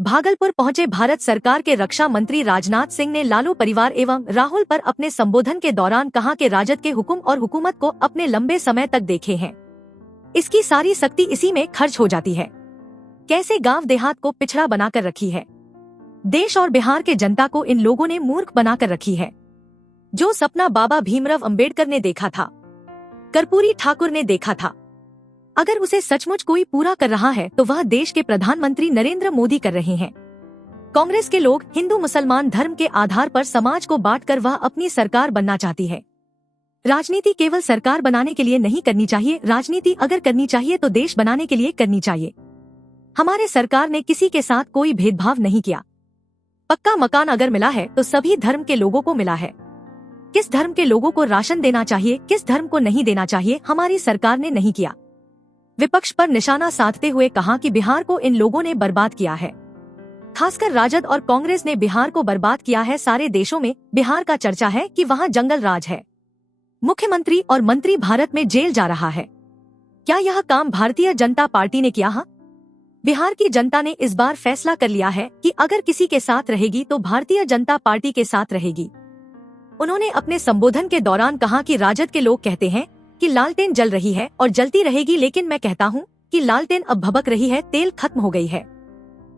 भागलपुर पहुंचे भारत सरकार के रक्षा मंत्री राजनाथ सिंह ने लालू परिवार एवं राहुल पर अपने संबोधन के दौरान कहा कि राजद के हुक्म और हुकूमत को अपने लंबे समय तक देखे हैं, इसकी सारी शक्ति इसी में खर्च हो जाती है। कैसे गांव देहात को पिछड़ा बनाकर रखी है, देश और बिहार के जनता को इन लोगों ने मूर्ख बनाकर रखी है। जो सपना बाबा भीमराव अंबेडकर ने देखा था, कर्पूरी ठाकुर ने देखा था, अगर उसे सचमुच कोई पूरा कर रहा है तो वह देश के प्रधानमंत्री नरेंद्र मोदी कर रहे हैं। कांग्रेस के लोग हिंदू मुसलमान धर्म के आधार पर समाज को बांटकर वह अपनी सरकार बनना चाहती है। राजनीति केवल सरकार बनाने के लिए नहीं करनी चाहिए, राजनीति अगर करनी चाहिए तो देश बनाने के लिए करनी चाहिए। हमारे सरकार ने किसी के साथ कोई भेदभाव नहीं किया। पक्का मकान अगर मिला है तो सभी धर्म के लोगों को मिला है। किस धर्म के लोगों को राशन देना चाहिए, किस धर्म को नहीं देना चाहिए, हमारी सरकार ने नहीं किया। विपक्ष पर निशाना साधते हुए कहा कि बिहार को इन लोगों ने बर्बाद किया है, खासकर राजद और कांग्रेस ने बिहार को बर्बाद किया है। सारे देशों में बिहार का चर्चा है कि वहां जंगल राज है, मुख्यमंत्री और मंत्री भारत में जेल जा रहा है। क्या यह काम भारतीय जनता पार्टी ने किया है? बिहार की जनता ने इस बार फैसला कर लिया है कि अगर किसी के साथ रहेगी तो भारतीय जनता पार्टी के साथ रहेगी। उन्होंने अपने संबोधन के दौरान कहा कि राजद के लोग कहते हैं कि लालटेन जल रही है और जलती रहेगी, लेकिन मैं कहता हूं कि लालटेन अब भभक रही है, तेल खत्म हो गई है,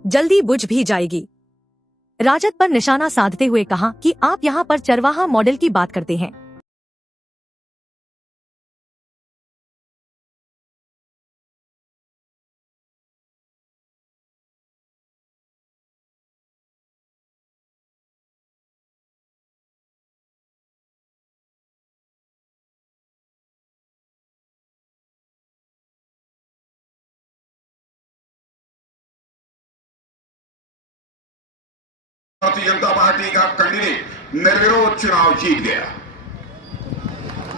जल्दी बुझ भी जाएगी। राजद पर निशाना साधते हुए कहा कि आप यहां पर चरवाहा मॉडल की बात करते हैं। भारतीय जनता पार्टी का कैंडिडेट निर्विरोध चुनाव जीत गया।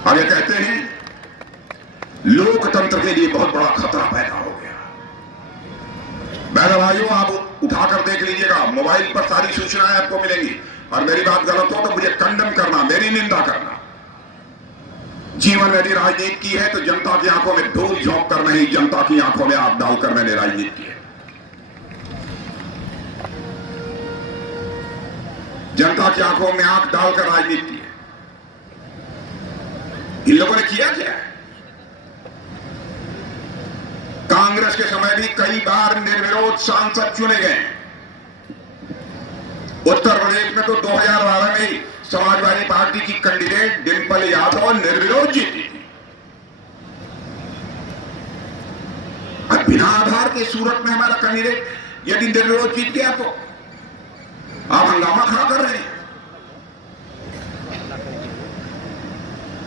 अब ये कहते हैं लोकतंत्र के लिए बहुत बड़ा खतरा पैदा हो गया। बहनों भाइयों, आप उठाकर देख लीजिएगा, मोबाइल पर सारी सूचनाएं आपको मिलेंगी। और मेरी बात गलत हो तो मुझे कंडम करना, मेरी निंदा करना। जीवन में यदि राजनीति की है तो जनता की आंखों में धूल झोंक कर नहीं, जनता की आंखों में आग डालकर मैंने राजनीति की है। जनता की आंखों में आंख डालकर राजनीति की है। इन लोगों ने किया क्या? कांग्रेस के समय भी कई बार निर्विरोध सांसद चुने गए। उत्तर प्रदेश में तो 2012 में ही समाजवादी पार्टी की कैंडिडेट डिंपल यादव निर्विरोध जीती थी। अब बिना आधार के सूरत में हमारा कैंडिडेट यदि निर्विरोध जीत गया तो आप हंगामा खड़ा कर रहे हैं।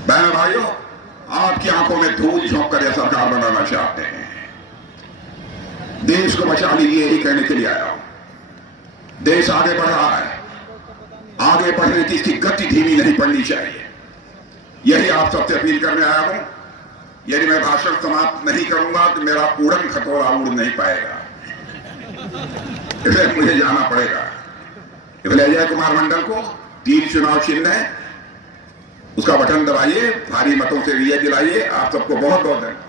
बहन भाइयों, आपकी आंखों में धूल झोंक कर यह सरकार बनाना चाहते हैं। देश को बचा लीजिए, यही कहने के लिए आया हूं। देश आगे बढ़ रहा है, आगे बढ़ने की इसकी गति धीमी नहीं पड़नी चाहिए। यही आप सबसे अपील करने आया हूं। यदि मैं भाषण समाप्त नहीं करूंगा तो मेरा उड़न खतोला उड़ नहीं पाएगा, इसलिए मुझे जाना पड़ेगा। अजय कुमार मंडल को 3 चुनाव चिन्ह है, उसका बटन दबाइए, भारी मतों से विजय दिलाइए। आप सबको बहुत बहुत धन्यवाद।